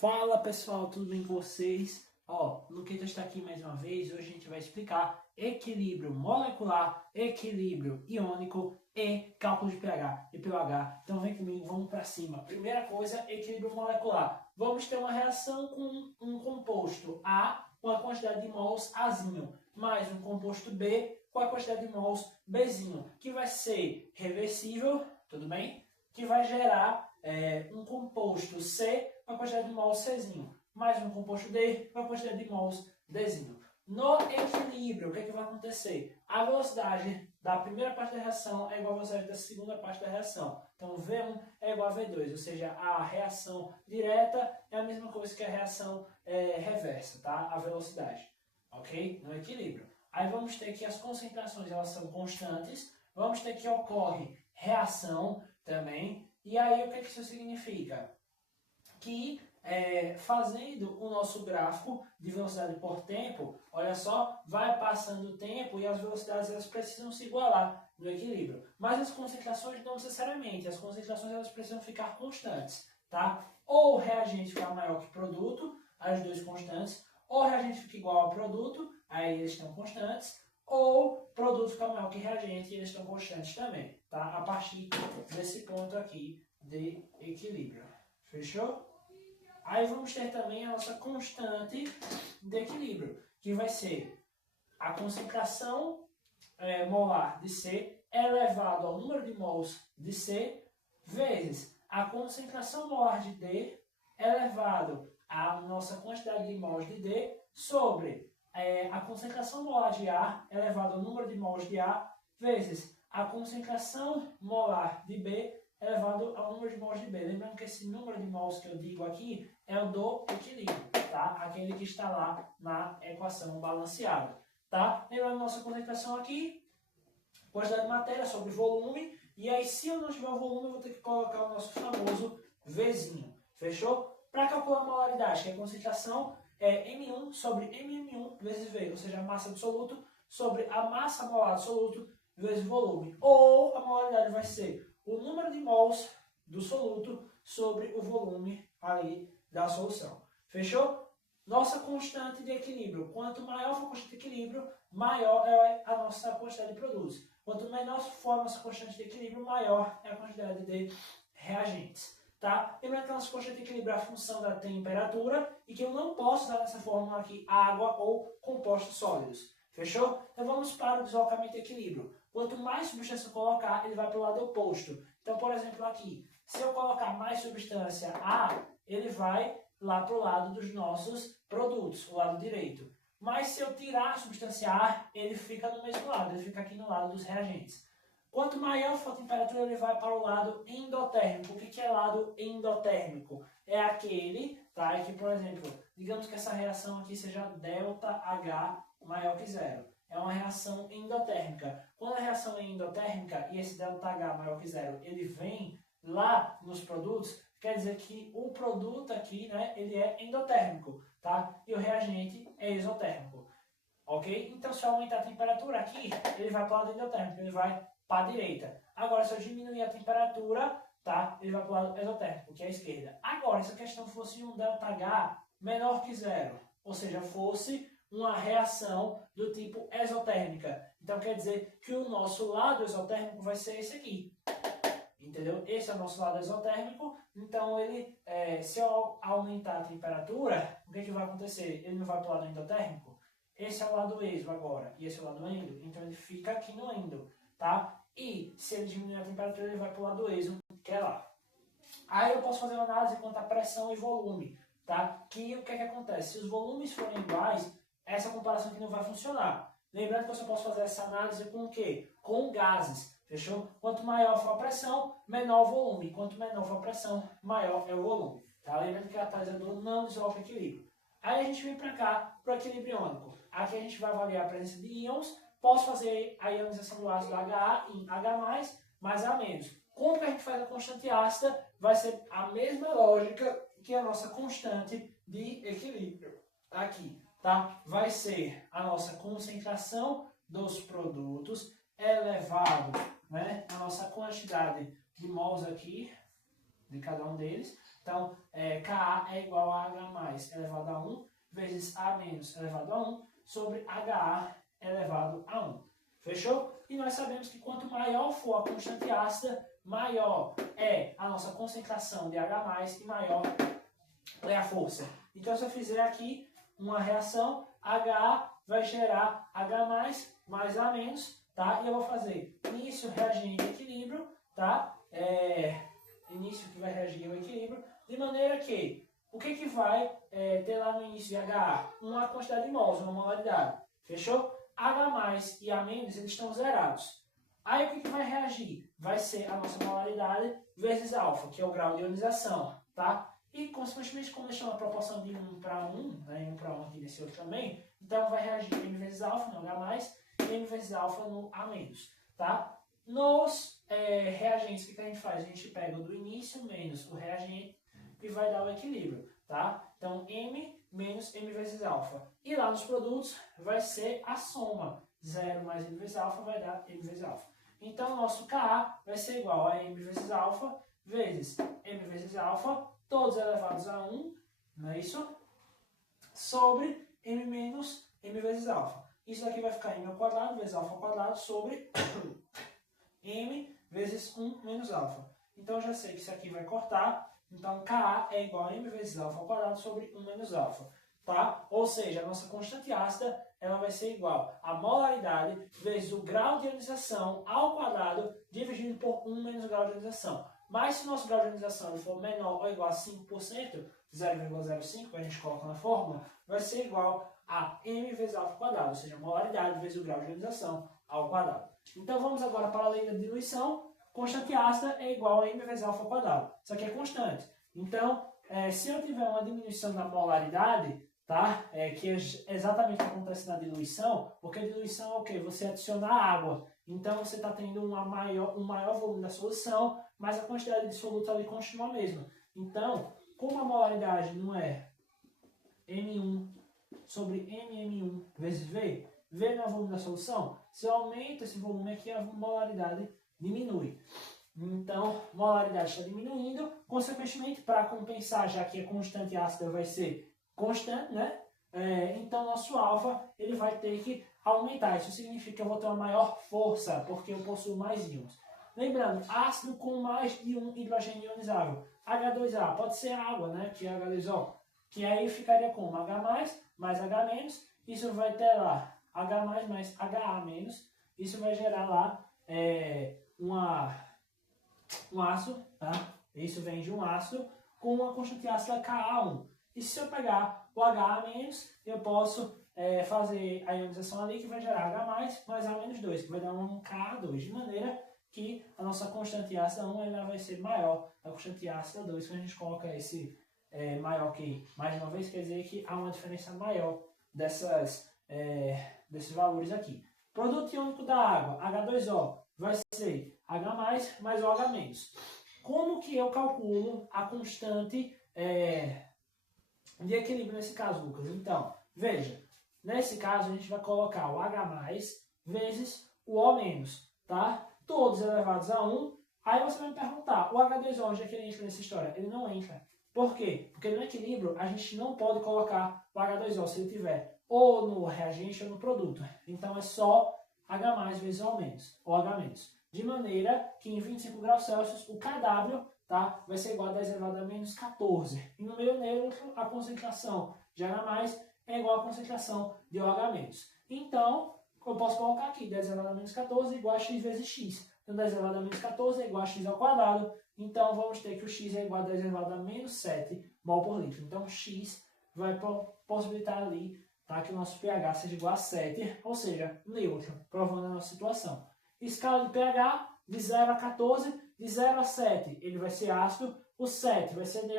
Fala pessoal, tudo bem com vocês? Luqueta está aqui mais uma vez. Hoje a gente vai explicar equilíbrio molecular, equilíbrio iônico e cálculo de pH e pH. Então vem comigo, vamos para cima. Primeira coisa, equilíbrio molecular. Vamos ter uma reação com um composto A com a quantidade de mols Azinho, mais um composto B com a quantidade de mols Bzinho, que vai ser reversível, tudo bem? Que vai gerar um composto C com a quantidade de mols Czinho, mais um composto D com a quantidade de mols Dzinho. No equilíbrio, o que, vai acontecer? A velocidade da primeira parte da reação é igual à velocidade da segunda parte da reação. Então, V1 é igual a V2, ou seja, a reação direta é a mesma coisa que a reação reversa, tá? A velocidade, ok? No equilíbrio. Aí vamos ter que as concentrações elas são constantes, vamos ter que ocorre reação também. E aí, o que isso significa? Que fazendo o nosso gráfico de velocidade por tempo, olha só, vai passando o tempo e as velocidades elas precisam se igualar no equilíbrio. Mas as concentrações não necessariamente, as concentrações elas precisam ficar constantes, tá? Ou o reagente ficar maior que o produto, as duas constantes, ou o reagente fica igual ao produto, aí eles estão constantes, ou produto fica maior que reagente e eles estão constantes também, tá? A partir desse ponto aqui de equilíbrio. Fechou? Aí vamos ter também a nossa constante de equilíbrio, que vai ser a concentração molar de C elevado ao número de mols de C vezes a concentração molar de D elevado à nossa quantidade de mols de D sobre a concentração molar de A elevado ao número de mols de A vezes a concentração molar de B elevado ao número de mols de B. Lembrando que esse número de mols que eu digo aqui é o do equilíbrio, tá? Aquele que está lá na equação balanceada, tá? Lembrando nossa concentração aqui, quantidade de matéria sobre volume, e aí se eu não tiver o volume, eu vou ter que colocar o nosso famoso Vzinho, fechou? Para calcular a molaridade, que é a concentração é M1 sobre MM1 vezes V, ou seja, a massa do soluto sobre a massa molar do soluto vezes volume. Ou a molaridade vai ser o número de mols do soluto sobre o volume ali da solução. Fechou? Nossa constante de equilíbrio. Quanto maior for a constante de equilíbrio, maior é a nossa quantidade de produtos. Quanto menor for a nossa constante de equilíbrio, maior é a quantidade de reagentes. Tá? Lembrando que a nossa constante de equilíbrio é a função da temperatura e que eu não posso usar nessa fórmula aqui água ou compostos sólidos. Fechou? Então vamos para o deslocamento de equilíbrio. Quanto mais substância eu colocar, ele vai para o lado oposto. Então, por exemplo, aqui, se eu colocar mais substância A, ele vai lá para o lado dos nossos produtos, o lado direito. Mas se eu tirar a substância A, ele fica no mesmo lado, ele fica aqui no lado dos reagentes. Quanto maior for a temperatura, ele vai para o lado endotérmico. O que é lado endotérmico? É aquele, tá? É que, por exemplo, digamos que essa reação aqui seja ΔH maior que zero. É uma reação endotérmica. Quando a reação é endotérmica e esse ΔH maior que zero, ele vem lá nos produtos, quer dizer que o produto aqui, né, ele é endotérmico, tá? E o reagente é exotérmico, ok? Então, se eu aumentar a temperatura aqui, ele vai para o lado endotérmico, ele vai para a direita. Agora, se eu diminuir a temperatura, tá? Ele vai para o lado exotérmico, que é a esquerda. Agora, se a questão fosse um ΔH menor que zero, ou seja, fosse uma reação do tipo exotérmica. Então, quer dizer que o nosso lado exotérmico vai ser esse aqui. Entendeu? Esse é o nosso lado exotérmico. Então, ele, se eu aumentar a temperatura, o que vai acontecer? Ele não vai para o lado endotérmico? Esse é o lado exo agora, e esse é o lado endo. Então, ele fica aqui no endo, tá? E se ele diminuir a temperatura, ele vai para o lado exo, que é lá. Aí eu posso fazer uma análise quanto a pressão e volume, tá? Que o que acontece? Se os volumes forem iguais, essa comparação aqui não vai funcionar. Lembrando que eu só posso fazer essa análise com o quê? Com gases, fechou? Quanto maior for a pressão, menor o volume. Quanto menor for a pressão, maior é o volume. Tá? Lembrando que a catalisador não desloca equilíbrio. Aí a gente vem para cá, para o equilíbrio iônico. Aqui a gente vai avaliar a presença de íons. Posso fazer a ionização do ácido HA em H+, mais A-. Como que a gente faz a constante ácida? Vai ser a mesma lógica que a nossa constante de equilíbrio. Aqui, tá? Vai ser a nossa concentração dos produtos elevado, né? A nossa quantidade de mols aqui, de cada um deles. Então, Ka Ka é igual a H elevado a 1 vezes A menos elevado a 1 sobre HA elevado a 1. Fechou? E nós sabemos que quanto maior for a constante ácida, maior é a nossa concentração de H+, e maior é a força. Então, se eu fizer aqui uma reação, HA vai gerar H+, mais A menos, tá? E eu vou fazer início reagente equilíbrio, tá? Início que vai reagir ao equilíbrio, de maneira que, o que vai ter lá no início de HA? Uma quantidade de mols, uma molaridade. Fechou? H+, e A-, eles estão zerados. Aí o que vai reagir? Vai ser a nossa molaridade vezes alfa, que é o grau de ionização, tá? E, consequentemente, como deixou uma proporção de 1 para 1, né, 1 para 1 aqui nesse outro também, então vai reagir M vezes alfa no H+, e M vezes alfa no A-, tá? Nos reagentes, o que a gente faz? A gente pega o do início menos o reagente e vai dar o equilíbrio, tá? Então, M menos M vezes alfa. E lá nos produtos vai ser a soma. 0 mais M vezes alfa vai dar M vezes alfa. Então, nosso Ka vai ser igual a M vezes alfa vezes M vezes alfa, todos elevados a 1, não é isso? Sobre M menos M vezes alfa. Isso daqui vai ficar M ao quadrado vezes alfa ao quadrado sobre M vezes 1 menos alfa. Então, eu já sei que isso aqui vai cortar. Então, Ka é igual a M vezes alfa ao quadrado sobre 1 menos alfa. Tá? Ou seja, a nossa constante ácida ela vai ser igual a molaridade vezes o grau de ionização ao quadrado dividido por 1 menos o grau de ionização. Mas se o nosso grau de ionização for menor ou igual a 5%, 0,05, que a gente coloca na fórmula, vai ser igual a M vezes alfa ao quadrado, ou seja, molaridade vezes o grau de ionização ao quadrado. Então vamos agora para a lei da diluição. Constante ácida é igual a M vezes alfa ao quadrado. Isso aqui é constante. Então, se eu tiver uma diminuição da molaridade, tá? Que é exatamente o que acontece na diluição, porque a diluição é o quê? Você adicionar água. Então, você está tendo um maior volume da solução, mas a quantidade de soluto ali continua a mesma. Então, como a molaridade não é M1 sobre MM1 vezes V, V não é o volume da solução, se eu aumento esse volume aqui, a molaridade diminui. Então, molaridade está diminuindo, consequentemente, para compensar, já que a constante ácida vai ser constante, né? Então, nosso alfa ele vai ter que aumentar. Isso significa que eu vou ter uma maior força, porque eu possuo mais íons. Lembrando, ácido com mais de um hidrogênio ionizável. H2A, pode ser água, né? Que é H2O. Que aí ficaria como H+, mais H-. Isso vai ter lá H+, mais HA-. Isso vai gerar lá um ácido, tá? Isso vem de um ácido com uma constante ácida Ka1. E se eu pegar o HA-, eu posso fazer a ionização ali, que vai gerar H+, mais A-2, que vai dar um Ka2, de maneira que a nossa constante ácida 1 ela vai ser maior da constante ácida 2. Quando a gente coloca esse maior que mais de uma vez, quer dizer que há uma diferença maior desses valores aqui. Produto iônico da água, H2O, vai ser H+, mais OH-. Como que eu calculo a constante de equilíbrio nesse caso, Lucas? Então, veja, nesse caso a gente vai colocar o H+, vezes o O-, tá? Todos elevados a 1. Aí você vai me perguntar, o H2O, onde é que ele entra nessa história? Ele não entra. Por quê? Porque no equilíbrio a gente não pode colocar o H2O se ele tiver ou no reagente ou no produto. Então é só H+ vezes OH-. De maneira que em 25 graus Celsius o Kw, tá, vai ser igual a 10 elevado a menos 14. E no meio neutro a concentração de H+ é igual à concentração de OH-. Então, eu posso colocar aqui 10 elevado a menos 14 igual a x vezes x. Então 10 elevado a menos 14 é igual a x ao quadrado. Então vamos ter que o x é igual a 10 elevado a menos 7 mol por litro. Então x vai possibilitar ali, tá, que o nosso pH seja igual a 7, ou seja, neutro, provando a nossa situação. Escala de pH de 0 a 14, de 0 a 7 ele vai ser ácido, o 7 vai ser neutro.